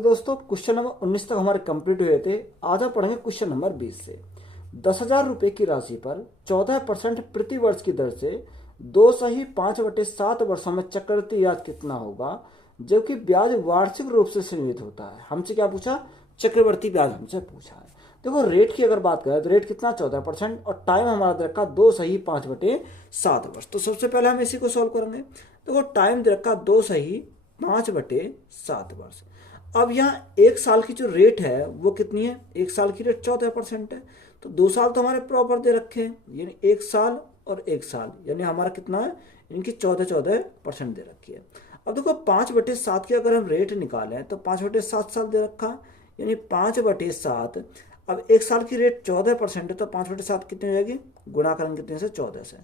तो दोस्तों question number 19 तक हमारे कंप्लीट हुए थे। आज हम पढ़ेंगे क्वेश्चन नंबर 20 से। 10,000 रुपये की राशि पर 14% प्रति वर्ष की दर से 2/5/7 वर्षों में चक्रवृद्धि ब्याज कितना होगा, जबकि ब्याज वार्षिक रूप से सीमित होता है। हमसे क्या पूछा? चक्रवृद्धि ब्याज हमसे पूछा है। देखो रेट की अगर बात करें तो रेट कितना 14% और टाइम हमारा दे रखा 2/5/7 वर्ष। तो सबसे पहले हम इसी को सॉल्व करेंगे। देखो टाइम दे रखा 2/5/7 वर्ष। अब यहाँ एक साल की जो रेट है वो कितनी है? एक साल की रेट 14% है। तो 2 साल तो हमारे प्रॉपर दे रखे हैं, यानी एक साल और एक साल, यानी हमारा कितना है? इनकी 14% दे रखी है। अब देखो 5/7 की अगर हम रेट निकालें तो 5/7 साल दे रखा, यानी 5/7। अब एक साल की रेट 14% है तो 5/7 कितनी हो जाएगी? गुणा करेंगे कितने से? 14 से।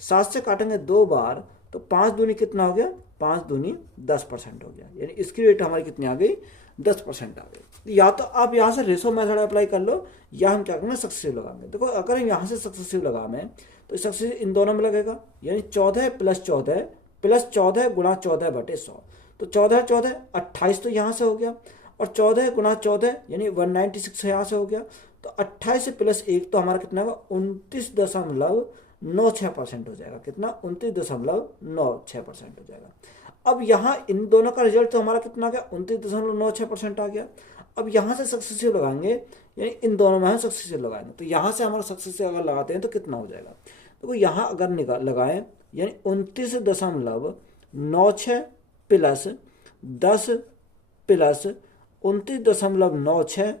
7 से काटेंगे 2 बार तो 5 दूनी कितना हो गया? 5 दूनी 10% हो गया, यानी इसकी रेट हमारी कितनी आ गई? 10% आ गई। या तो आप यहाँ से रेशो मेथड अप्लाई कर लो, या हम क्या करेंगे? सक्सेसिव लगाएंगे। देखो अगर हम यहाँ से सक्सेसिव लगाएं तो सक्सेसिव इन दोनों में लगेगा, यानी 14 + 14 + 14 गुणा 14/100। तो 14 14 28 तो यहाँ से हो गया, और 14 गुणा 14 यानी 196 यहाँ से हो गया। तो 28 + 1 तो हमारा कितना होगा? 29.96% हो जाएगा। कितना? 29.96% हो जाएगा। अब यहाँ इन दोनों का रिजल्ट तो हमारा कितना आ गया? 29.96% आ गया। अब यहाँ से सक्सेसिव लगाएंगे, यानी इन दोनों में हम सक्सेसिव लगाएंगे, तो यहाँ से हमारा सक्सेसिव अगर लगाते हैं तो कितना हो जाएगा? देखो यहाँ अगर लगाएं, यानी 29.96 + 10 + 29.96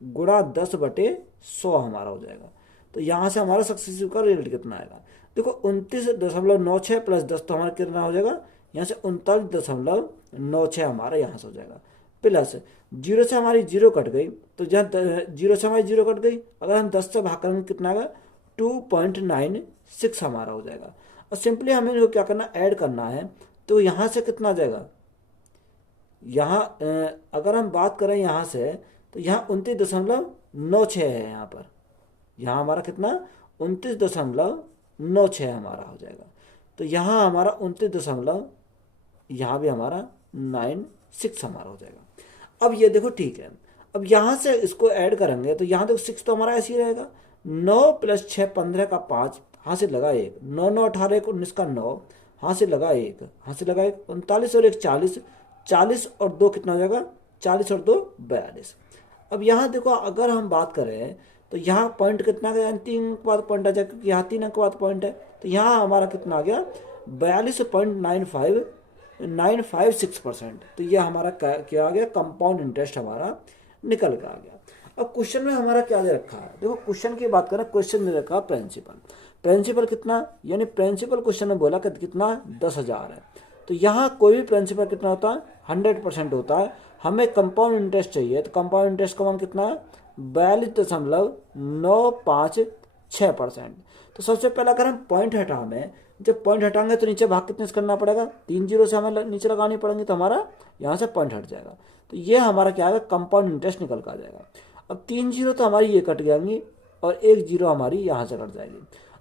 गुणा 10/100 हमारा हो जाएगा। तो यहाँ से हमारा सक्सेसिव का रिजल्ट कितना आएगा? देखो 29.96 + 10 तो हमारा कितना हो जाएगा? यहाँ से 39.96 हमारा यहाँ से हो जाएगा, प्लस 0 से हमारी 0 कट गई, तो जहाँ 0 से हमारी 0 कट गई, अगर हम 10 से भाग करेंगे कितना आएगा? 2.96 हमारा हो जाएगा। और सिंपली हमें जो क्या करना? ऐड करना है। तो यहाँ से कितना आ जाएगा? यहाँ अगर हम बात करें यहाँ से, तो यहाँ 29.96 है यहाँ पर। यहाँ हमारा कितना? 29.96 हमारा हो जाएगा। तो यहाँ हमारा 29 यहाँ भी हमारा 96 हमारा हो जाएगा। अब ये देखो ठीक है। अब यहाँ से इसको ऐड करेंगे तो यहाँ देखो 6 तो हमारा ऐसे ही रहेगा। 9 + 6 15 का 5 हाँ से लगा 1, 9 9 18 19 का 9 हाँ से लगा 1, हाँ से लगा 1, 39 और 1 40, 40 और 2 कितना हो जाएगा? 40 और 2 42। अब यहाँ देखो अगर हम बात करें तो यहाँ पॉइंट कितना गया? 3 अंक बाद पॉइंट आ जाएगा, क्योंकि यहाँ 3 अंक बाद पॉइंट है। तो यहाँ हमारा कितना आ गया? 42.956%। तो ये हमारा क्या आ गया? कंपाउंड इंटरेस्ट हमारा निकल कर आ गया। अब क्वेश्चन में हमारा क्या दे रखा है? देखो क्वेश्चन की बात करें, क्वेश्चन दे रखा है प्रिंसिपल। प्रिंसिपल कितना? यानी प्रिंसिपल क्वेश्चन में बोला कि कितना? 10,000 है। तो यहाँ कोई भी प्रिंसिपल कितना होता है? 100% होता है। हमें कंपाउंड इंटरेस्ट चाहिए, तो कंपाउंड इंटरेस्ट का मान कितना है? 42.956%। तो सबसे पहले अगर हम पॉइंट हटाएं, जब पॉइंट हटाएंगे तो नीचे भाग कितने से करना पड़ेगा? 3 जीरो से हमें नीचे लगानी पड़ेंगी, तो हमारा यहाँ से पॉइंट हट जाएगा। तो ये हमारा क्या है? कंपाउंड इंटरेस्ट निकल कर आ जाएगा। अब 3 जीरो तो हमारी ये कट जाएंगी और 1 जीरो हमारी यहाँ से कट जाएगी।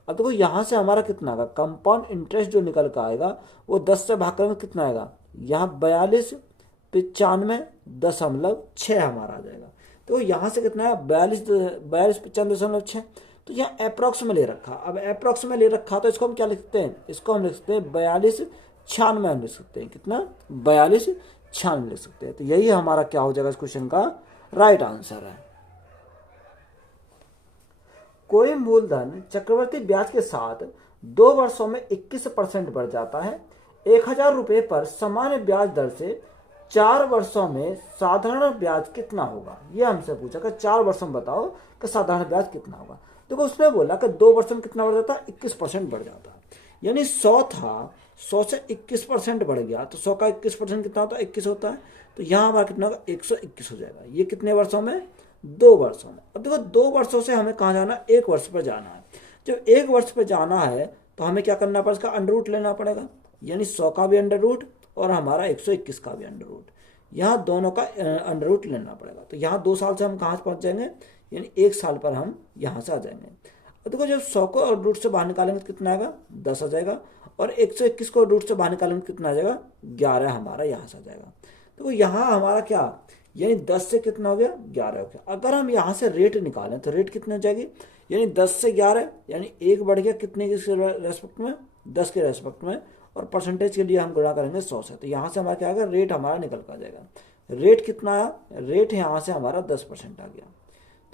अब देखो यहाँ से हमारा कितना आएगा? कंपाउंड इंटरेस्ट जो निकल कर आएगा वो 10 से भाग करेंगे कितना आएगा? यहाँ 42.95.6 हमारा आ जाएगा। तो यहाँ से कितना है? 42.95.6। तो यहाँ अप्रॉक्स में ले रखा। अब अप्रॉक्स में ले रखा तो इसको हम क्या लिख सकते हैं? इसको हम लिख सकते हैं 42.96 हम लिख सकते हैं। कितना? 42.96 लिख सकते हैं। तो यही हमारा क्या हो जाएगा? इस क्वेश्चन का राइट आंसर है। कोई मूलधन चक्रवृद्धि ब्याज के साथ 2 वर्षों में 21% बढ़ जाता है। 1,000 रुपये पर सामान्य ब्याज दर से 4 वर्षों में साधारण ब्याज कितना होगा? ये हमसे पूछा कि 4 वर्षों में बताओ कि साधारण ब्याज कितना होगा। देखो उसने बोला कि 2 वर्षों में कितना बढ़ जाता है? 21% बढ़ जाता है। यानी 100 था, 100 से 21% बढ़ गया, तो 100 का 21% कितना होता है? 21 होता है। तो यहाँ हमारा कितना होगा? 121 हो जाएगा। ये कितने वर्षों में? 2 वर्षों में। अब देखो 2 वर्षों से हमें कहाँ जाना है? 1 वर्ष पर जाना है। जब 1 वर्ष पर जाना है तो हमें क्या करना पड़ेगा? इसका अंडर रूट लेना पड़ेगा, यानी 100 का भी अंडर रूट और हमारा 121 का भी अंडर रूट। यहाँ दोनों का अंडर रूट लेना पड़ेगा। तो यहाँ 2 साल से हम कहाँ पहुँच जाएंगे? यानी 1 साल पर हम यहाँ से आ जाएंगे। देखो जब 100 को और रूट से बाहर निकालेंगे तो कितना आएगा? 10 आ जाएगा। और 121 को रूट से बाहर निकालेंगे तो कितना आ जाएगा? 11 हमारा यहाँ से आ जाएगा। देखो यहाँ हमारा क्या यानी 10 से कितना हो गया 11 हो गया। अगर हम यहाँ से रेट निकालें तो रेट कितनी हो जाएगी, यानी 10 से 11 यानी 1 बढ़ गया कितने के रेस्पेक्ट में, 10 के रेस्पेक्ट में, और परसेंटेज के लिए हम गुणा करेंगे 100 से। तो यहाँ से हमारा क्या आएगा, रेट हमारा निकल कर जाएगा। रेट कितना आया, रेट यहाँ से हमारा 10% आ गया।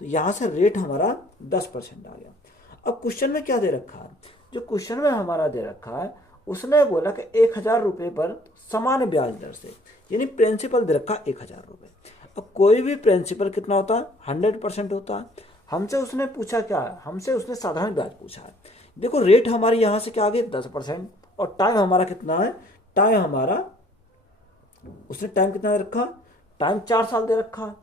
तो यहाँ से रेट हमारा 10% आ गया। अब क्वेश्चन में क्या दे रखा है, जो क्वेश्चन में हमारा दे रखा है उसने बोला कि 1000 रुपये पर समान ब्याज दर से, यानी प्रिंसिपल दे रखा 1000 रुपये। अब कोई भी प्रिंसिपल कितना होता है, 100% होता है। हमसे उसने पूछा क्या है, हमसे उसने साधारण ब्याज पूछा है। देखो रेट हमारी यहाँ से क्या आ गई 10%, और टाइम हमारा कितना है, टाइम हमारा उसने टाइम कितना दे रखा, टाइम 4 साल दे रखा,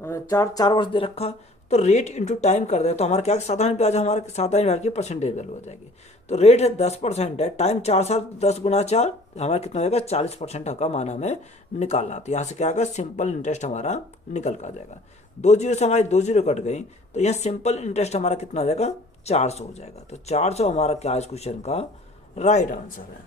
4 वर्ष दे रखा। तो रेट इंटू टाइम कर दे तो हमारा क्या साधारण ब्याज, हमारे साधारण ब्याज की परसेंटेज वैल्यू हो जाएगी। तो रेट 10% है, टाइम 4 साल, 10 गुना 4 हमारा कितना हो जाएगा 40% का मान हमें निकालना। तो यहाँ से क्या आएगा, सिंपल इंटरेस्ट हमारा निकल कर जाएगा। 2 जीरो से हमारी 2 जीरो कट गई, तो यहाँ सिंपल इंटरेस्ट हमारा कितना हो जाएगा 400 हो जाएगा। तो 400 हमारा क्या इस क्वेश्चन का राइट आंसर है।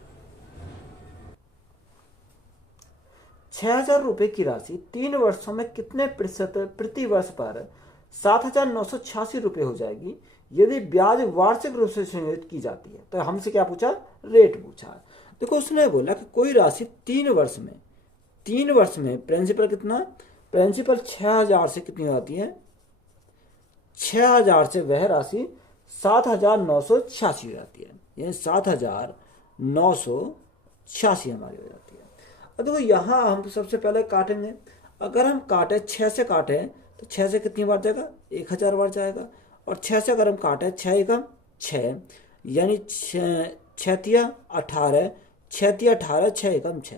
6000 रुपये की राशि 3 वर्षों में कितने प्रतिशत प्रति वर्ष पर 7986 रुपये हो जाएगी यदि ब्याज वार्षिक रूप से संयोजित की जाती है। तो हमसे क्या पूछा, रेट पूछा। देखो उसने बोला कि कोई राशि 3 वर्ष में प्रिंसिपल कितना, प्रिंसिपल 6000 से कितनी आती है, 6000 से वह राशि 7986 हो जाती है, यानी 7986 हमारी हो जाती है। अब देखो यहाँ हम सबसे पहले काटेंगे, अगर हम काटे 6 से काटे तो 6 से कितनी बार जाएगा, 1000 बार जाएगा। और 6 से अगर हम काटे 6 एकम 6, यानी 6 तिया 18, 6 तिया 18, 6 एकम 6।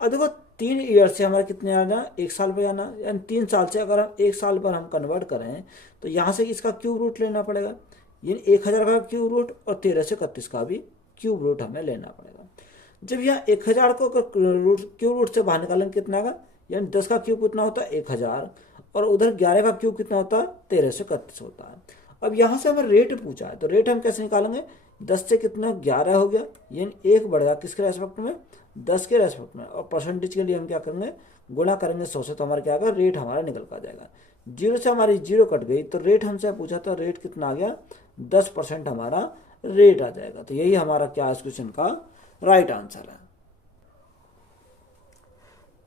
अब देखो 3 ईयर से हमारे कितने आना, 1 साल पर जाना, यानी 3 साल से अगर हम 1 साल पर हम कन्वर्ट करें तो यहाँ से इसका क्यूब रूट लेना पड़ेगा, यानी 1000 का क्यूब रूट और 13 से 31 का भी क्यूब रूट हमें लेना पड़ेगा। जब यहाँ 1000 को क्यूब रूट से बाहर निकालेंगे कितना आएगा, यानी 10 का क्यूब कितना होता है 1000, और उधर 11 का क्यूब कितना होता है 13 से 31 होता है। अब यहाँ से हमें रेट पूछा है, तो रेट हम कैसे निकालेंगे, 10 से कितना 11 हो गया, यानी 1 बढ़ गया किसके रेस्पेक्ट में, 10 के रेस्पेक्ट में, और परसेंटेज के लिए हम क्या करेंगे, गुणा करेंगे 100 से। तो हमारा क्या आएगा, रेट हमारा निकल कर जाएगा। 0 से हमारी 0 कट गई, तो रेट हमसे पूछा था, रेट कितना आ गया 10% हमारा रेट आ जाएगा। तो यही हमारा क्या इस क्वेश्चन का राइट आंसर है।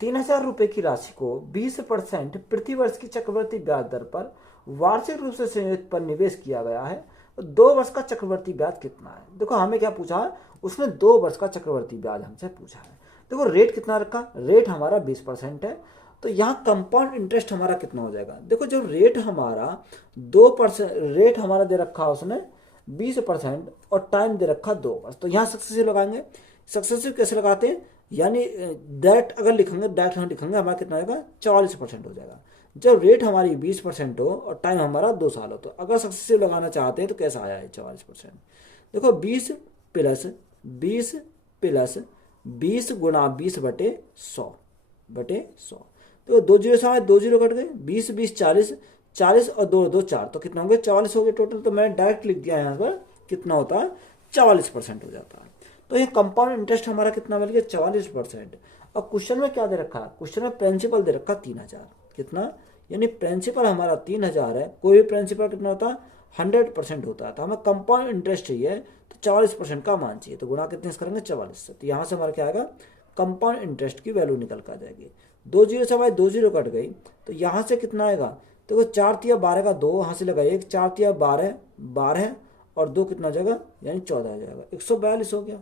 3000 रुपये की राशि को 20% प्रति वर्ष की चक्रवृद्धि ब्याज दर पर वार्षिक रूप से संयोजित पर निवेश किया गया है। 2 वर्ष का चक्रवृद्धि ब्याज कितना है। देखो हमें क्या पूछा है, उसने 2 वर्ष का चक्रवृद्धि ब्याज हमसे पूछा है। देखो रेट कितना रखा, रेट हमारा 20% है, तो यहाँ कंपाउंड इंटरेस्ट हमारा कितना हो जाएगा। देखो जो रेट हमारा 2%, रेट हमारा दे रखा उसने 20% और टाइम दे रखा 2 वर्ष, तो यहाँ सक्सेसिव लगाएंगे। सक्सेसिव कैसे लगाते हैं, यानी डायरेक्ट अगर लिखेंगे, डायरेक्ट हम लिखेंगे, हमारा कितना आएगा 44% हो जाएगा। जब रेट हमारी 20% हो और टाइम हमारा 2 साल हो, तो अगर सक्सेसिव लगाना चाहते हैं तो कैसा आया है 44%। देखो 20 प्लस 20 गुणा 20 बटे 100। तो 2 जीरो से हमारे 2 जीरो कट गए, 20 20 40, 40 और 2 2 4, तो कितना होंगे 44 हो गए टोटल। तो मैंने डायरेक्ट लिख दिया यहाँ पर कितना होता है 44% हो जाता है। तो ये कंपाउंड इंटरेस्ट हमारा कितना मिल गया 44%। और क्वेश्चन में क्या दे रखा है, क्वेश्चन में प्रिंसिपल दे रखा 3000, कितना, यानी प्रिंसिपल हमारा 3000 है। कोई भी प्रिंसिपल कितना होता है 100% होता है, तो हमें कंपाउंड इंटरेस्ट चाहिए तो 40% का मान चाहिए, तो गुणा कितने से करेंगे 44 से। तो यहाँ से हमारा क्या आएगा, कंपाउंड इंटरेस्ट की वैल्यू निकल कर जाएगी। 2 जीरो से हमारी 2 जीरो कट गई, तो यहाँ से कितना आएगा, तो 4 तिया 12 का 2 यहाँ से लगा 1, 4 तिया 12 और 2 कितना हो जाएगा, यानी 14 हो जाएगा, 142 हो गया।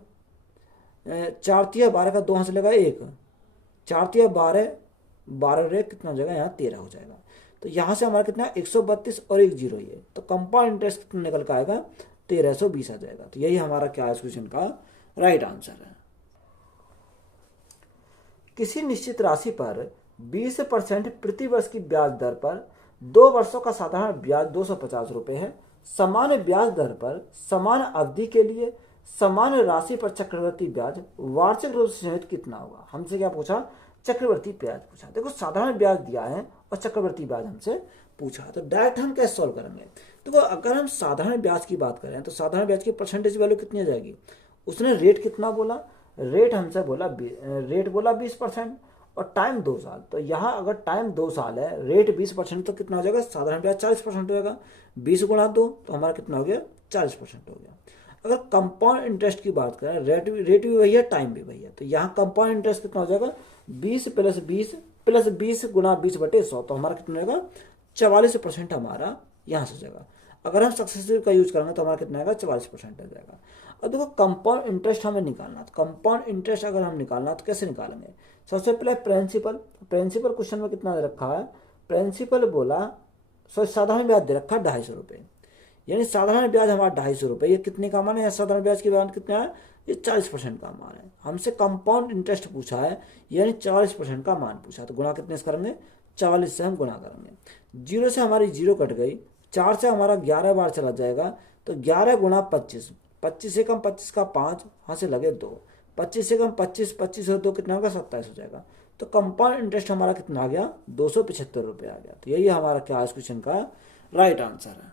4 तिया 12 का 2 यहाँ से लगा 1, 4 तिया 12 रे कितना हो जाएगा, यहाँ 13 हो जाएगा। तो यहाँ से हमारा कितना 132 और 1 जीरो ये, तो कंपाउंड इंटरेस्ट कितना निकल कर आएगा 1320 आ जाएगा। तो यही हमारा क्या इस क्वेश्चन का राइट आंसर है। किसी निश्चित राशि पर 20% प्रति वर्ष की ब्याज दर पर 2 वर्षों का साधारण ब्याज 250 रुपये है। समान ब्याज दर पर समान अवधि के लिए समान राशि पर चक्रवर्ती ब्याज वार्षिक रूप से संयोजित कितना होगा। हमसे क्या पूछा, चक्रवर्ती ब्याज पूछा। देखो साधारण ब्याज दिया है और चक्रवर्ती ब्याज हमसे पूछा, तो डायरेक्ट हम कैसे सॉल्व करेंगे। देखो अगर हम साधारण ब्याज की बात करें तो साधारण ब्याज की परसेंटेज वैल्यू कितनी आ जाएगी। उसने रेट कितना बोला, रेट हमसे बोला, रेट बोला 20%, और टाइम 2 साल। तो यहाँ अगर टाइम 2 साल है, रेट 20% तो कितना हो जाएगा, साधारण ब्याज 40% हो जाएगा। 20 × 2 तो हमारा कितना हो गया, 40% हो गया। अगर कंपाउंड इंटरेस्ट की बात करें, रेट भी वही है, टाइम भी वही है, तो यहाँ कंपाउंड इंटरेस्ट कितना हो जाएगा, 20 + 20 + 20 × 20/100, तो हमारा कितना हो जाएगा, 44% हमारा यहाँ से हो जाएगा। अगर हम सक्सेसिव का यूज करेंगे तो हमारा कितना आएगा, 44% आ जाएगा। अब देखो कंपाउंड इंटरेस्ट हमें निकालना, तो कंपाउंड इंटरेस्ट अगर हम निकालना तो कैसे निकालेंगे। सबसे पहले प्रिंसिपल क्वेश्चन में कितना दे रखा है, प्रिंसिपल बोला साधारण ब्याज दे रखा है 250 रुपये, यानी साधारण ब्याज हमारा 250 रुपये। ये कितने का मान है, साधारण ब्याज की मान कितना है, ये 40% का मान है। हमसे कंपाउंड इंटरेस्ट पूछा है, यानी 40% का मान पूछा, तो गुणा कितने से करेंगे, 44 से हम गुणा करेंगे। 0 से हमारी 0 कट गई, 4 से हमारा 11 बार चला जाएगा, तो 11 × 25, 25 से कम 25 का 5, यहाँ से लगे 2, 25 से कम 25, 25 और 2 कितना होगा, 27 हो जाएगा। तो कंपाउंड इंटरेस्ट हमारा कितना आ गया, 275 रुपये आ गया। तो यही हमारा क्या इस क्वेश्चन का राइट आंसर है।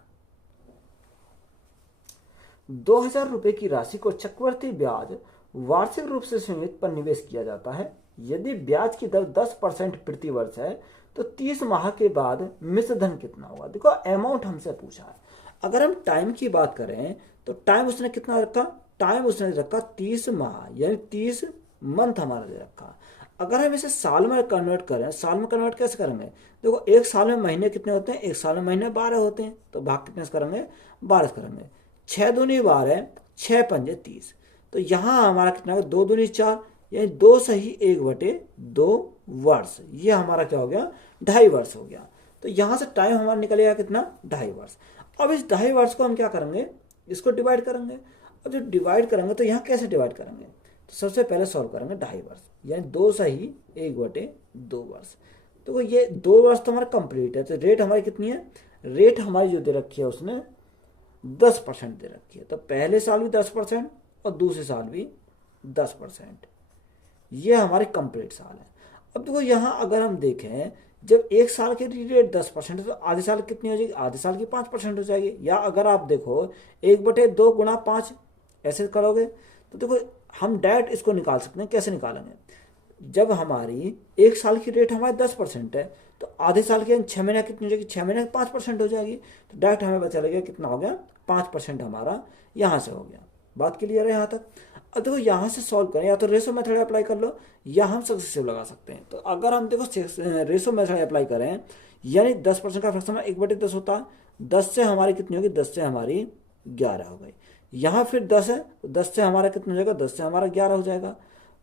2000 रुपये की राशि को चक्रवर्ती ब्याज वार्षिक रूप से संयुक्त पर निवेश किया जाता है। यदि ब्याज की दर 10% प्रति वर्ष है तो 30 माह के बाद मिश्र धन कितना होगा। देखो अमाउंट हमसे पूछा है। अगर हम टाइम की बात करें तो टाइम उसने कितना रखा, टाइम उसने रखा 30 माह, यानी 30 मंथ हमारा दे रखा। अगर हम इसे साल में कन्वर्ट करें, साल में कन्वर्ट कैसे करेंगे, देखो एक साल में महीने कितने होते हैं, एक साल में महीने 12 होते हैं, तो भाग कितने से करेंगे, 12 से करेंगे। 6 दूनी 12, 6 पंजे 30, तो यहाँ हमारा कितना होगा, 2 दूनी 4, यानी 2 सही 1/2 वर्ष। ये हमारा क्या हो गया, 2.5 वर्ष हो गया। तो यहाँ से टाइम हमारा निकलेगा कितना, 2.5 वर्ष। अब इस 2.5 वर्ष को हम क्या करेंगे, इसको डिवाइड करेंगे। अब जो डिवाइड करेंगे तो यहाँ कैसे डिवाइड करेंगे, तो सबसे पहले सॉल्व करेंगे 2.5 वर्ष, यानी 2 सही 1/2 वर्ष। तो ये 2 वर्ष तो हमारा कंप्लीट है। तो रेट हमारी कितनी है, रेट हमारी जो दे रखी है उसने 10% दे रखी है। तो पहले साल भी 10% और दूसरे साल भी 10%, ये हमारे कंप्लीट साल है। अब देखो यहाँ अगर हम देखें, जब एक साल की रेट 10% है तो आधे साल कितनी हो जाएगी, आधे साल की 5% हो जाएगी। या अगर आप देखो 1/2 × 5 ऐसे करोगे तो देखो हम डायरेक्ट इसको निकाल सकते हैं। कैसे निकालेंगे, जब हमारी एक साल की रेट हमारी 10% है तो आधे साल के 6 महीने कितनी हो जाएगी, 6 महीने 5% हो जाएगी। तो डायरेक्ट हमें पता चलेगा कितना हो गया, 5% हमारा यहाँ से हो गया। बात क्लियर है यहाँ तक। अब देखो यहाँ से सॉल्व करें, या तो रेशो मेथड अप्लाई कर लो या हम सक्सेसिव लगा सकते हैं। तो अगर हम देखो रेशो मेथड अप्लाई करें, यानी 10% का फ्रैक्शन 1/10 होता है। 10 से हमारी कितनी होगी, 10 से हमारी 11 हो गई। यहाँ फिर 10 है तो 10 से हमारा कितना हो जाएगा, 10 से हमारा 11 हो जाएगा।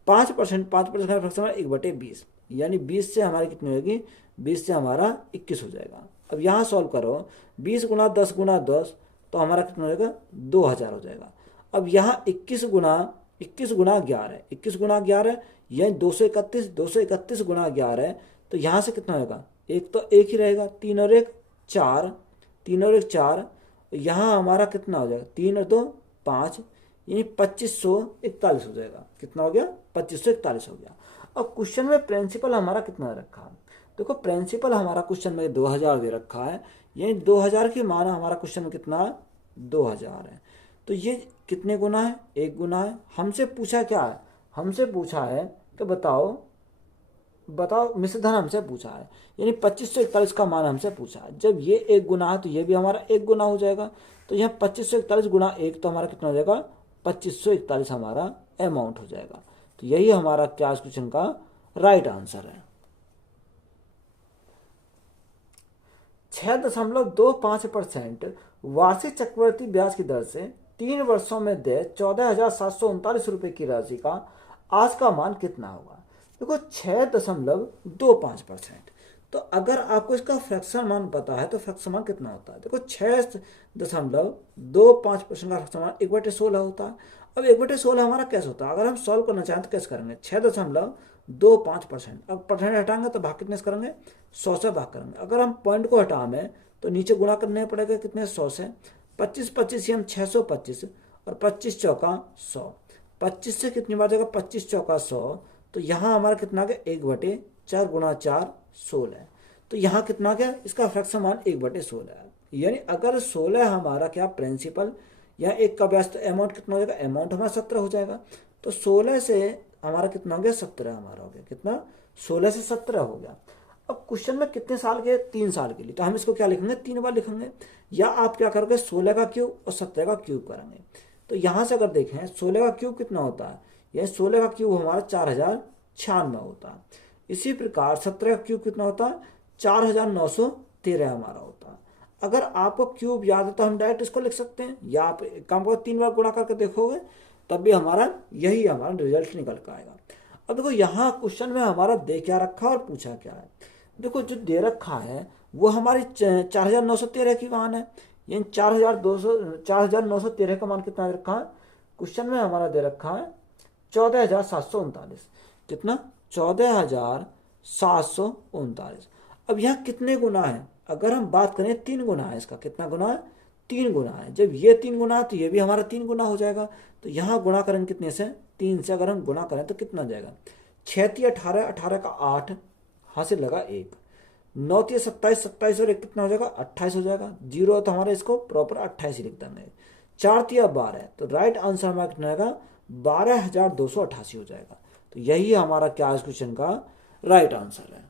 5% का फ्रैक्शन 1/20, यानी 20 से हमारी कितनी होगी, 20 से हमारा 21 हो जाएगा। अब यहाँ सॉल्व करो, 20 × 10 × 10 तो हमारा कितना हो जाएगा, 2000 हो जाएगा। अब यहाँ 21 × 11, 21 × 11 यानी 231, 231 × 11, तो यहाँ से कितना होगा, एक तो एक ही रहेगा, 3 और 1 4, 3 और 1 4, यहाँ हमारा कितना हो जाएगा, 3 और 2 5, यानी 2541 हो जाएगा। कितना हो गया, 2541 हो गया। अब क्वेश्चन में प्रिंसिपल हमारा कितना रखा है, देखो प्रिंसिपल हमारा क्वेश्चन में 2000 दे रखा है, यानी 2000 की मान हमारा क्वेश्चन में कितना है, 2000 है। तो ये कितने गुना है, 1 गुना है। हमसे पूछा क्या है, हमसे पूछा है तो बताओ मिश्र धन हमसे पूछा है, यानी 2541 का मान हमसे पूछा है। जब ये 1 गुना है तो ये भी हमारा 1 गुना हो जाएगा। तो यहाँ 2541 × 1 तो हमारा कितना हो जाएगा, 2541 हमारा अमाउंट हो जाएगा। तो यही हमारा क्या इस क्वेश्चन का राइट आंसर है। 6.25% वार्षिक चक्रवृद्धि ब्याज की दर से 3 वर्षों में दे 14,739 रुपये की राशि का आज का मान कितना होगा। देखो 6.25%, तो अगर आपको इसका फ्रैक्शन मान पता है तो फ्रैक्शन मान कितना होता है, देखो 6.25% का फ्रैक्शन मान 1/16 होता है। अब 1/16 हमारा कैसे होता है, अगर हम सॉल्व करना चाहें तो कैसे करेंगे, 6.25%, अब परसेंट हटाएंगे तो भाग कितने से करेंगे, 100 से भाग करेंगे। अगर हम पॉइंट को हटाएं तो नीचे गुणा करने पड़ेगा कितने, 100 से। 25 25 हम 625 और 25 चौका 100, 25 से कितनी बार जाएगा, 25 चौका 100, तो यहाँ हमारा कितना आ गया, 1/4 × 4 16। तो यहाँ कितना गया, इसका फ्रैक्शन मान 1/16 है। यानी अगर 16 हमारा क्या प्रिंसिपल या एक का ब्याज, तो अमाउंट कितना हो जाएगा, अमाउंट हमारा 17 हो जाएगा। तो 16 से हमारा कितना हो गया, 17 हमारा हो गया, कितना 16 से 17 हो गया। अब क्वेश्चन में कितने साल के, 3 साल के लिए, तो हम इसको क्या लिखेंगे, 3 बार लिखेंगे। या आप क्या करोगे, 16 का क्यूब और 17 का क्यूब करेंगे। तो यहाँ से अगर देखें 16 का क्यूब कितना होता है, यह 16 का क्यूब हमारा 4096 होता है। इसी प्रकार 17 का क्यूब कितना होता है, 4913 हमारा होता है। अगर आपको क्यूब याद है तो हम डायरेक्ट इसको लिख सकते हैं, या आप काम को 3 बार गुणा करके देखोगे तब भी हमारा यही हमारा रिजल्ट निकल कर आएगा। अब देखो यहाँ क्वेश्चन में हमारा दे क्या रखा और पूछा क्या है। देखो जो दे रखा है वो हमारी 4913 की मान है, यानी 4913 का मान कितना दे रखा है, क्वेश्चन में हमारा दे रखा है 14,739। कितना, 14,739। अब यहाँ कितने गुना है, अगर हम बात करें 3 गुना है इसका, कितना गुना है, 3 गुना है। जब ये 3 गुना है तो ये भी हमारा 3 गुना हो जाएगा। तो यहाँ गुणा करें कितने से, 3 से अगर हम गुणा करें तो कितना हो जाएगा, 6 × 18, 18 का 8, हासिल लगा 1, 9 × 27, 27 और 1 कितना हो जाएगा, 28 हो जाएगा। 0 तो हमारे इसको प्रॉपर 28 लिख देंगे। 4 × 12, तो राइट आंसर हमारा कितना आएगा, 12,288 हो जाएगा। तो यही हमारा क्या इस क्वेश्चन का राइट आंसर है।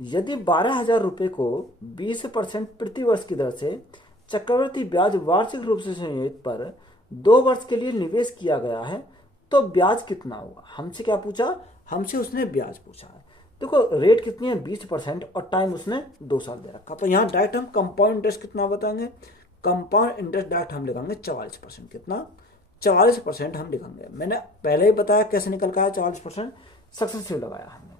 यदि 12,000 रुपये को 20% प्रति वर्ष की दर से चक्रवृद्धि ब्याज वार्षिक रूप से संयोजित पर 2 वर्ष के लिए निवेश किया गया है तो ब्याज कितना होगा। हमसे क्या पूछा, हमसे उसने ब्याज पूछा है। देखो रेट कितनी है, 20% और टाइम उसने 2 साल दे रखा। तो यहाँ डायरेक्ट हम कंपाउंड इंटरेस्ट कितना बताएंगे, कंपाउंड इंटरेस्ट डायरेक्ट हम लिखेंगे 44%। कितना, 44% हम लिखेंगे। मैंने पहले ही बताया कैसे निकल का है 44%, सक्सेसफुल लगाया हमने,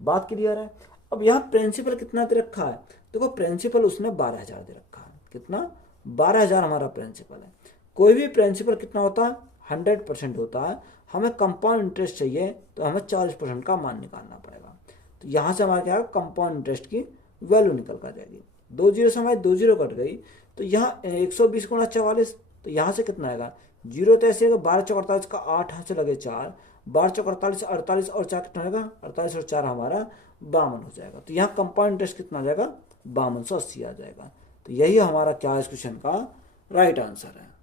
बात क्लियर है। अब यहाँ प्रिंसिपल कितना दे रखा है, देखो प्रिंसिपल उसने 12,000 दे रखा है। कितना, 12,000 हमारा प्रिंसिपल है। कोई भी प्रिंसिपल कितना होता है, 100% होता है। हमें कंपाउंड इंटरेस्ट चाहिए तो हमें 40% का मान निकालना पड़ेगा। तो यहाँ से हमारा क्या है, कंपाउंड इंटरेस्ट की वैल्यू निकल कर जाएगी। 2 जीरो से हमारी 2 जीरो कट गई, तो यहाँ 120 × 44, तो यहाँ से कितना आएगा, 0 तो ऐसे 12 × 48 का 8, हाथ से लगे 4, 12 × 48, 48 और 4 कितना आएगा, 48 और 4 हमारा 52 हो जाएगा। तो यहाँ कंपाउंड इंटरेस्ट कितना आ जाएगा, 5280 आ जाएगा। तो यही हमारा क्या इस क्वेश्चन का राइट आंसर है।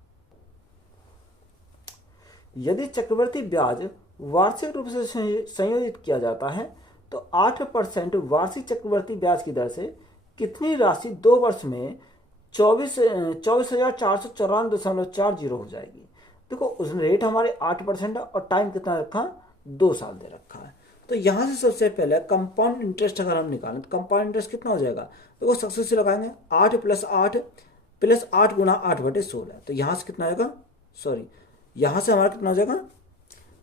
यदि चक्रवृद्धि ब्याज वार्षिक रूप से संयोजित किया जाता है तो 8% वार्षिक चक्रवृद्धि ब्याज की दर से कितनी राशि 2 वर्ष में 24,494.40 हो जाएगी। देखो उस रेट हमारे 8% है और टाइम कितना रखा, 2 साल दे रखा है। तो यहाँ से सबसे पहले कंपाउंड इंटरेस्ट अगर हम निकालें तो कंपाउंड इंटरेस्ट कितना हो जाएगा, देखो सक्सेस से लगाएंगे 8 + 8 + 8 × 8/16। तो यहाँ से कितना आएगा, सॉरी यहाँ से हमारा कितना हो जाएगा,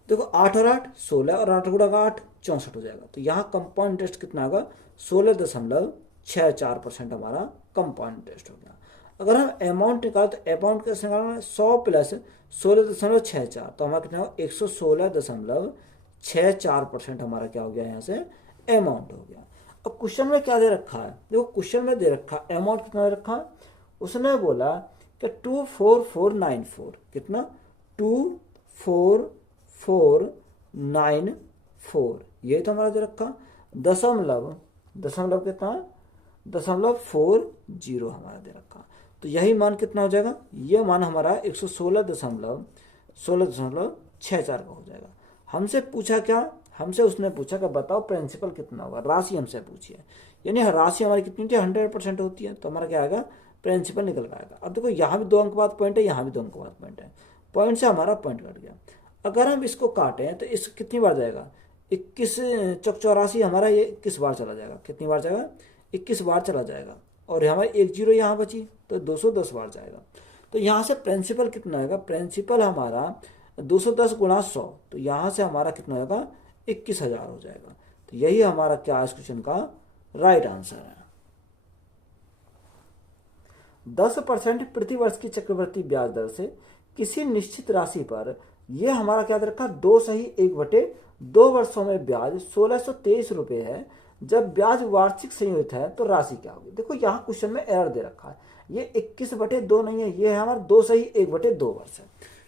देखो 8 और 8 16 और 8 × 8 64 हो जाएगा। तो यहाँ कंपाउंड इंटरेस्ट कितना होगा, 16.64% हमारा कंपाउंड इंटरेस्ट हो गया। अगर हम अमाउंट निकालें तो अमाउंट कैसे निकालना है, 100 + 16.64, तो हमारा कितना होगा, 116.64% हमारा क्या हो गया, यहाँ से अमाउंट हो गया। अब क्वेश्चन में क्या दे रखा है, देखो क्वेश्चन में दे रखा है अमाउंट कितना दे रखा है, उसने बोला कि 24494, कितना, 24494, ये तो हमारा दे रखा। दशमलव कितना, 0.40 हमारा दे रखा। तो यही मान कितना हो जाएगा, ये मान हमारा 116.64 का हो जाएगा। हमसे पूछा क्या, हमसे उसने पूछा कि बताओ प्रिंसिपल कितना होगा, राशि हमसे पूछी है, यानी राशि हमारी कितनी थी, 100% होती है। तो हमारा क्या आएगा, प्रिंसिपल निकल कर आएगा। अब देखो यहाँ भी 2 अंक बाद पॉइंट है, यहाँ भी 2 अंक बाद पॉइंट है, पॉइंट से हमारा पॉइंट कट गया। अगर हम इसको काटें तो इस कितनी बार जाएगा, 21 × 84 हमारा ये 21 बार चला जाएगा। कितनी बार जाएगा, 21 बार चला जाएगा। और हमारी 1 0 यहाँ बची तो 210 बार जाएगा। तो यहाँ से प्रिंसिपल कितना आएगा, प्रिंसिपल हमारा 210 × 100, तो यहाँ से हमारा कितना होगा, 21,000 हो जाएगा। तो यही हमारा क्या इस क्वेश्चन का राइट आंसर है। 10% प्रति वर्ष की चक्रवृद्धि ब्याज दर से किसी निश्चित राशि पर यह हमारा क्या दे रखा, 2 सही 1/2 वर्षों में ब्याज 1623 रुपये है। जब ब्याज वार्षिक संयोजित है तो राशि क्या होगी। देखो यहाँ क्वेश्चन में एरर दे रखा है, ये 21/2 नहीं है, ये है हमारा 2 सही 1/2 वर्ष है।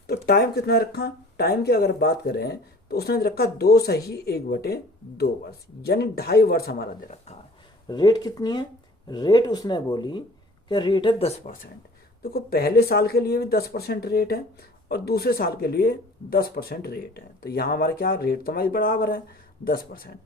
तो टाइम कितना रखा, टाइम की अगर बात करें तो उसने दे रखा 2 सही 1/2 वर्ष, यानी 2.5 वर्ष हमारा दे रखा है। रेट कितनी है, रेट उसने बोली कि रेट है 10%। देखो पहले साल के लिए भी 10% रेट है और दूसरे साल के लिए 10% रेट है। तो यहाँ हमारा क्या रेट तो हमारी बराबर है 10%।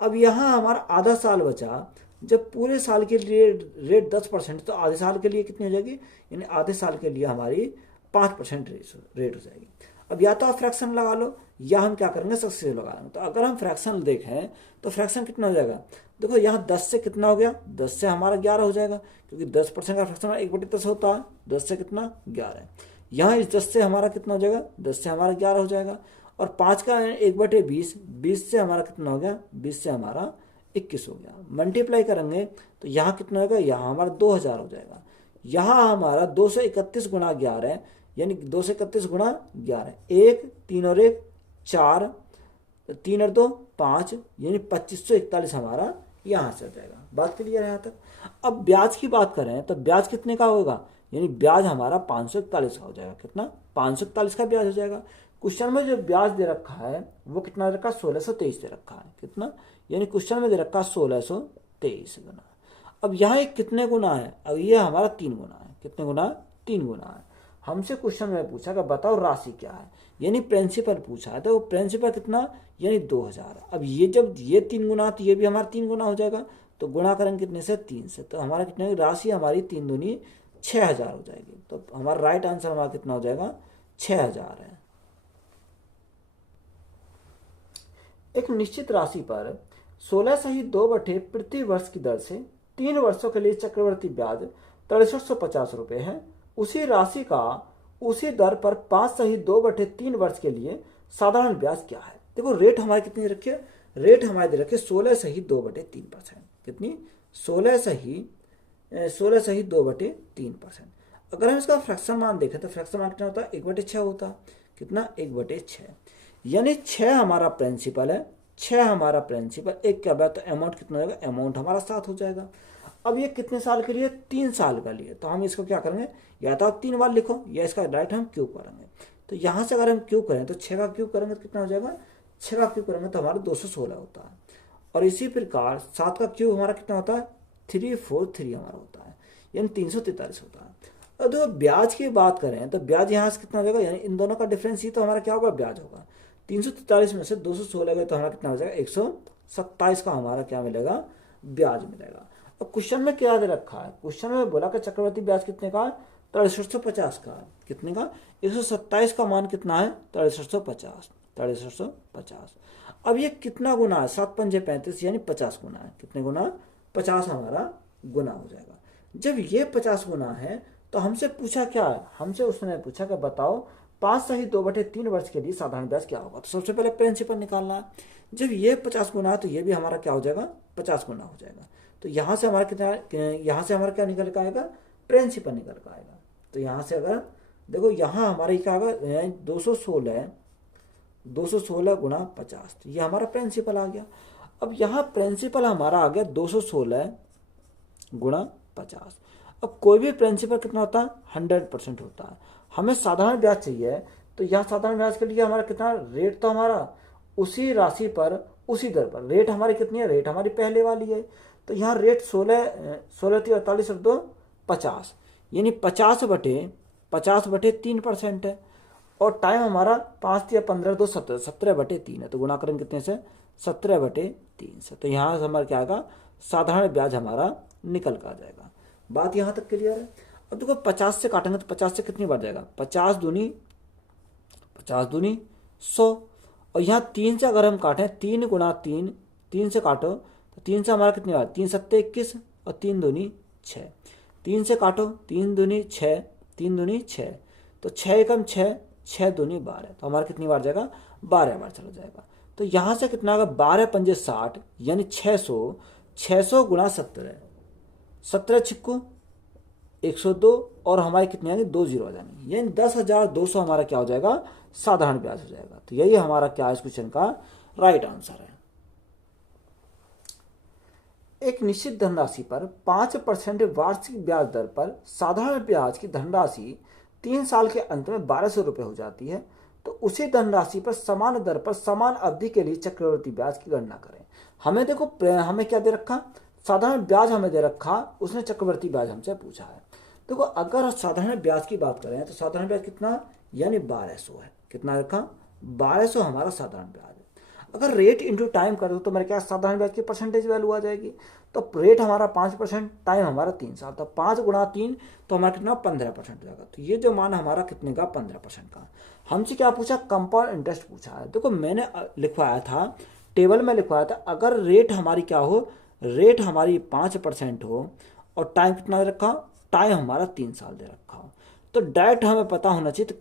अब यहाँ हमारा आधा साल बचा, जब पूरे साल के लिए रेट 10% तो आधे साल के लिए कितनी हो जाएगी, यानी आधे साल के लिए हमारी 5% रेट हो जाएगी। अब या तो आप फ्रैक्शन लगा लो या हम क्या करेंगे सक्सेसिव लगा लेंगे। तो अगर हम फ्रैक्शन देखें तो फ्रैक्शन कितना हो जाएगा, देखो यहाँ 10 से कितना हो गया, 10 से हमारा 11 हो जाएगा, क्योंकि 10% का फ्रैक्शन 1/10 होता है, 10 से कितना 11। यहाँ इस 10 से हमारा कितना हो जाएगा, 10 से हमारा 11 हो जाएगा। और 5 का 1/20, 20 से हमारा कितना हो गया, 20 से हमारा 21 हो गया। मल्टीप्लाई करेंगे तो यहाँ कितना होगा, यहाँ हमारा 2000 हो जाएगा। यहाँ हमारा 231 गुणा 11, यानी 231 गुणा 11, 1 3 और 1 4, 3 और 2 5, यानी 2541 हमारा यहाँ से हो जाएगा। बात क्लियर है यहाँ तक। अब ब्याज की बात करें तो ब्याज कितने का होगा, यानी ब्याज हमारा 541 का हो जाएगा। कितना, 541 का ब्याज हो जाएगा। क्वेश्चन में जो ब्याज दे रखा है वो कितना दे रखा है, 1623 दे रखा है। कितना, यानी क्वेश्चन में दे रखा है 1623 गुना। अब यहाँ एक कितने गुना है, अब ये हमारा 3 गुना है। कितने गुना, 3 गुना है। हमसे क्वेश्चन में पूछा कि बताओ राशि क्या है, यानी प्रिंसिपल पूछा है, तो प्रिंसिपल कितना, यानी 2000। अब ये जब ये 3 गुना तो ये भी हमारा 3 गुना हो जाएगा, तो गुणा करेंगे कितने से, 3 से, तो हमारा कितने राशि हमारी 3 दूनी 6000 हो जाएगी। तो हमारा राइट आंसर हमारा कितना हो जाएगा, 6000 है। एक निश्चित राशि पर 16 सही 2 प्रति वर्ष की दर से 3 वर्षों के लिए चक्रवर्ती ब्याज 6350 रुपये है। उसी राशि का उसी दर पर 5 सही 2/3 वर्ष के लिए साधारण ब्याज क्या है। देखो रेट हमारे कितनी रखी है, रेट हमारे दे रखे 16 सही 2/3%। कितनी, 16 सही 2/3%। अगर हम इसका फ्रैक्शन मान देखें तो फ्रैक्शन मान कितना होता है, 1/6 होता है। कितना, 1/6, यानी 6 हमारा प्रिंसिपल है, 6 हमारा प्रिंसिपल, 1 क्या बात, तो अमाउंट कितना हो जाएगा, अमाउंट हमारा 7 हो जाएगा। अब ये कितने साल के लिए, 3 साल के लिए, तो हम इसको क्या करेंगे, या तो आप 3 बार लिखो या इसका राइट हम क्यूब करेंगे। तो यहाँ से अगर हम क्यूब करें तो 6 का क्यूब करेंगे तो कितना हो जाएगा, 6 का क्यूब करेंगे तो हमारा 216 होता है। और इसी प्रकार 7 का क्यूब हमारा कितना होता है, 343 हमारा होता है, यानी 343 होता है। और तो ब्याज की बात करें तो ब्याज यहाँ से कितना हो जाएगा, यानी इन दोनों का डिफरेंस ही तो हमारा क्या होगा, ब्याज होगा। 343 में से 216 गए तो हमारा कितना हो जाएगा, 127 का हमारा क्या मिलेगा, ब्याज मिलेगा। अब क्वेश्चन में क्या दे रखा है, क्वेश्चन में बोला कि चक्रवर्ती ब्याज कितने का, 6350 का। कितने का, 127 का मान कितना है, 6350। अब ये कितना गुना है, 7 पंजे 35, यानी 50 गुना है। कितने गुना, 50 हमारा गुना हो जाएगा। जब ये 50 गुना है तो हमसे पूछा क्या है, हमसे उसने पूछा कि बताओ 5 सही 2/3 वर्ष के लिए साधारण ब्याज क्या होगा। तो सबसे पहले प्रिंसिपल निकालना है। जब ये 50 गुना है तो ये भी हमारा क्या हो जाएगा, 50 गुना हो जाएगा। तो यहाँ से हमारा कितना, यहाँ से हमारा क्या निकल कर आएगा, प्रिंसिपल निकल कर आएगा। तो यहाँ से अगर देखो यहाँ हमारा क्या आएगा, 216 गुणा 50, तो ये हमारा प्रिंसिपल आ गया। अब यहाँ प्रिंसिपल हमारा आ गया 216 गुणा 50। अब कोई भी प्रिंसिपल कितना होता है, 100% होता है। हमें साधारण ब्याज चाहिए, तो यहाँ साधारण ब्याज के लिए हमारा कितना रेट, तो हमारा उसी राशि पर उसी दर पर रेट हमारी कितनी है, रेट हमारी पहले वाली है। तो यहाँ रेट 16 48 और 2 50, यानी 50/3% है। और टाइम हमारा 5 या 15 2 17, 17/3 है। तो गुणा करेंगे कितने से, 17/3 से। तो यहाँ से हमारा क्या आएगा, साधारण ब्याज हमारा निकल कर आ जाएगा। बात यहाँ तक क्लियर है। अब देखो 50 से काटेंगे तो 50 से कितनी बढ़ जाएगा, 50 दूनी 100। और यहाँ 3 से अगर हम काटें, 3 गुणा 3, 3 से काटो तो 3 से हमारा कितनी बार, 3 7 21 और 3 दूनी 6। 3 से काटो, 3 दूनी 6, 3 दूनी 6, तो 6 एकम 6, 6 दूनी 12, तो हमारा कितनी बार जाएगा, 12 बार चला जाएगा। तो यहाँ से कितना होगा, 12 पंजे 60, यानी 600 गुणा 17, 17 छिक्कू 102, और हमारे कितने आएंगे, 2 जीरो आ जाएंगे, यानी 10,200 हमारा क्या हो जाएगा, साधारण ब्याज हो जाएगा। तो यही हमारा क्या इस क्वेश्चन का राइट आंसर है। एक निश्चित धनराशि पर 5% वार्षिक ब्याज दर पर साधारण ब्याज की धनराशि 3 साल के अंत में 1200 रुपये हो जाती है। तो उसी धनराशि पर समान दर पर समान अवधि के लिए चक्रवर्ती ब्याज की गणना करें। हमें देखो, हमें क्या दे रखा, साधारण ब्याज हमें दे रखा, उसने चक्रवर्ती ब्याज हमसे पूछा है। देखो अगर साधारण ब्याज की बात करें तो साधारण ब्याज कितना, यानी 1200 है। कितना रखा? 1200 हमारा साधारण ब्याज है। अगर रेट इंटू टाइम कर दो तो मेरे क्या साधारण ब्याज की परसेंटेज वैल्यू आ जाएगी। तो रेट हमारा 5%, टाइम हमारा 3 साल, तो 5 गुणा 3 तो हमारा कितना 15% हो जाएगा। तो ये जो मान हमारा कितने का 15% का। हमसे क्या पूछा? कंपाउंड इंटरेस्ट पूछा है। देखो मैंने लिखवाया था, टेबल में लिखवाया था, अगर रेट हमारी क्या हो, रेट हमारी 5% हो और टाइम कितना दे रखा? टाइम हमारा 3 साल दे रखा हो, तो डायरेक्ट हमें पता होना चाहिए तो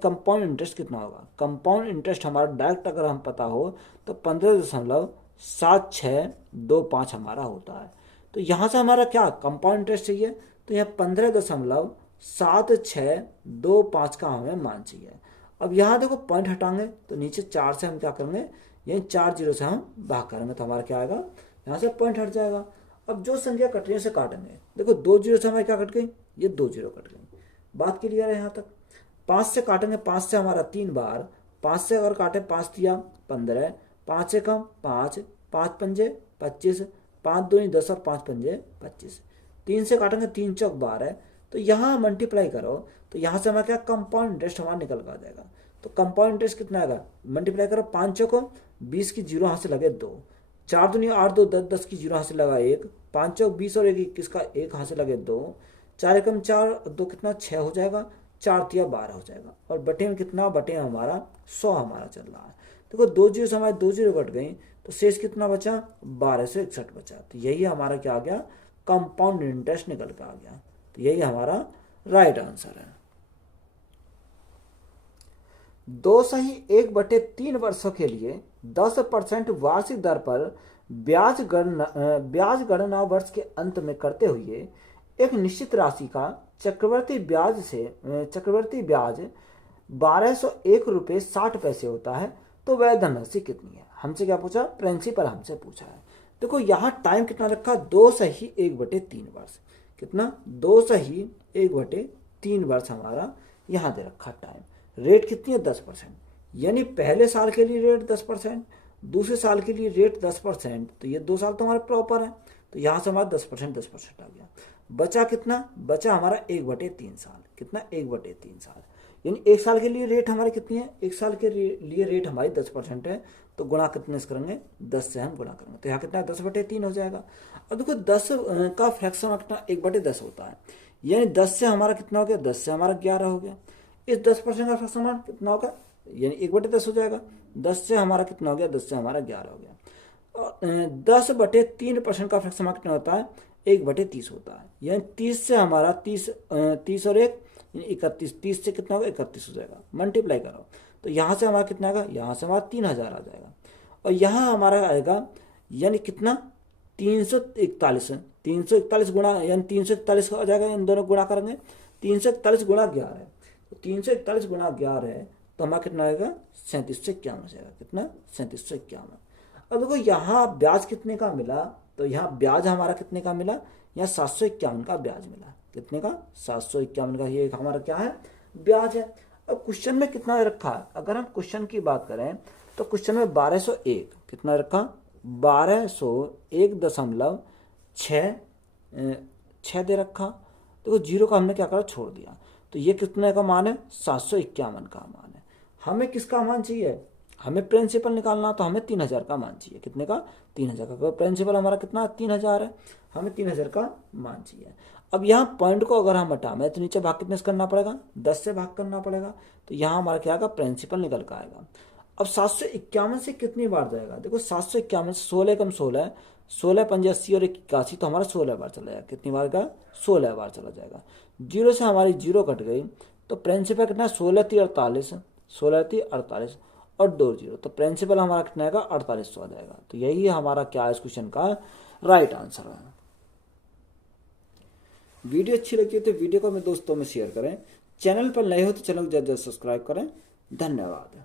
कंपाउंड इंटरेस्ट कितना होगा। कंपाउंड इंटरेस्ट हमारा डायरेक्ट अगर हम पता हो तो 15.7625 हमारा होता है। तो यहाँ से हमारा क्या कंपाउंड इंटरेस्ट चाहिए, तो यह 15.7625 का हमें मान चाहिए। अब यहाँ देखो पॉइंट हटाएंगे तो नीचे 4 से हम क्या करेंगे, यही 4 जीरो से हम भाग करेंगे तो हमारा क्या आएगा, यहाँ से पॉइंट हट जाएगा। अब जो संख्या कट रही है उसे काटेंगे। देखो 2 जीरो से हमारी क्या कट गई, ये 2 जीरो कट गई। बात क्लियर है यहाँ तक। 5 से काटेंगे, 5 से हमारा 3 बार, 5 से अगर काटे 5 दिया 15, 5 से कम 5, 5 पंजे 25, 5 दूनी 10 और 5 पंजे 25। 3 से काटेंगे 3 चौक 12, तो यहाँ मल्टीप्लाई करो तो यहाँ से हमारा क्या कंपाउंड इंटरेस्ट हमारा निकल कर आ जाएगा। तो कंपाउंड इंटरेस्ट कितना आएगा, मल्टीप्लाई करो 5 चौको 20 की जीरो यहाँ से लगे 2, 4 दूनी 8 2 10, 10 की जीरो यहाँ से लगा 1, 5 चौक 20 और 1 21 का 1 यहाँ से लगे 2, 4 एकम 4 2 कितना 6 हो जाएगा, 4 तिया 12 हो जाएगा। और बटे में कितना, बटे में हमारा 100 हमारा चल रहा है। देखो 2 जीरो से हमारे 2 जीरो कट गई तो शेष कितना बचा, 1261 बचा। तो यही हमारा क्या आ गया, कंपाउंड इंटरेस्ट निकल के आ गया। तो यही हमारा राइट आंसर है। 2/1/3 वर्षों के लिए 10% वार्षिक दर पर ब्याज गणना वर्ष के अंत में करते हुए एक निश्चित राशि का चक्रवर्ती ब्याज 1201 रुपये 60 पैसे होता है, तो वह धनराशि कितनी है। हमसे क्या पूछा, प्रिंसिपल हमसे पूछा है। देखो यहाँ टाइम कितना रखा, 2/1/3 वर्ष। कितना, 2/1/3 वर्ष हमारा यहाँ दे रखा टाइम। रेट कितनी है, 10%, यानी पहले साल के लिए रेट 10%, दूसरे साल के लिए रेट 10%, तो ये 2 साल तो हमारे प्रॉपर है। तो यहाँ से हमारा 10% आ गया। बचा कितना, बचा हमारा 1/3 साल। कितना, 1/3 साल, यानी 1 साल के लिए रेट हमारी कितनी है, 1 साल के लिए रेट हमारी 10% है, तो गुणा कितने से करेंगे, 10 से हम गुणा करेंगे, तो यहाँ कितना 10/3 हो जाएगा। अब देखो 10 का फ्रैक्शन कितना 1/10 होता है, यानी 10 से हमारा कितना हो गया, 10 से हमारा 11 हो गया। इस 10% का फ्रैक्शन कितना होगा, यानी 1/10 हो जाएगा। 10 से हमारा कितना हो गया, 10 से हमारा 11 हो गया। 10/3% का फ्रैक्शन कितना होता है, 1/30 होता है, यानी 30 से हमारा 30 और 1 31, 30 से कितना होगा 31 हो जाएगा। मल्टीप्लाई करो तो यहाँ से हमारा कितना आएगा, यहाँ से हमारा 3000 आ जाएगा, और यहाँ हमारा आएगा यानी कितना 341 गुणा, यानी 341 आ जाएगा। इन दोनों गुणा करेंगे, 341 गुणा 11 है, तो 341 गुणा 11 है, तो हमारा कितना आएगा 3751 हो जाएगा। कितना, 3751। अब देखो यहाँ ब्याज कितने का मिला, तो यहाँ ब्याज हमारा कितने का मिला, यहाँ 751 का ब्याज मिला। कितने का, 751 का। ये हमारा क्या है, ब्याज है। अब क्वेश्चन में कितना रखा है, अगर हम क्वेश्चन की बात करें तो क्वेश्चन में 1201 कितना रखा, 1201.6 दे रखा। देखो जीरो का हमने क्या करा, छोड़ दिया, तो ये कितने का मान है, 751 का मान है। हमें किसका मान चाहिए, हमें प्रिंसिपल निकालना, तो हमें 3000 का मान चाहिए। कितने का, 3000 का। प्रिंसिपल हमारा कितना 3000 है, हमें 3000 का मान चाहिए। अब यहाँ पॉइंट को अगर हम हटाएं तो नीचे भाग कितने से करना पड़ेगा, 10 से भाग करना पड़ेगा, तो यहाँ हमारा क्या आएगा, प्रिंसिपल निकल कर आएगा। अब 751 से कितनी बार जाएगा, देखो 751 से 16 कम 16, 16 पंजे 80 और 81, तो हमारा 16 बार चला जाएगा। कितनी बार का, 16 बार चला जाएगा। जीरो से हमारी जीरो कट गई, तो प्रिंसिपल कितना 16×3 = 16×3 = 48 और 2 जीरो, तो प्रिंसिपल हमारा कितना आएगा 4800 आ जाएगा। तो यही हमारा क्या है इस क्वेश्चन का राइट आंसर है। वीडियो अच्छी लगी तो वीडियो को अपने दोस्तों में शेयर करें, चैनल पर नए हो तो चैनल को जल्द सब्सक्राइब करें। धन्यवाद।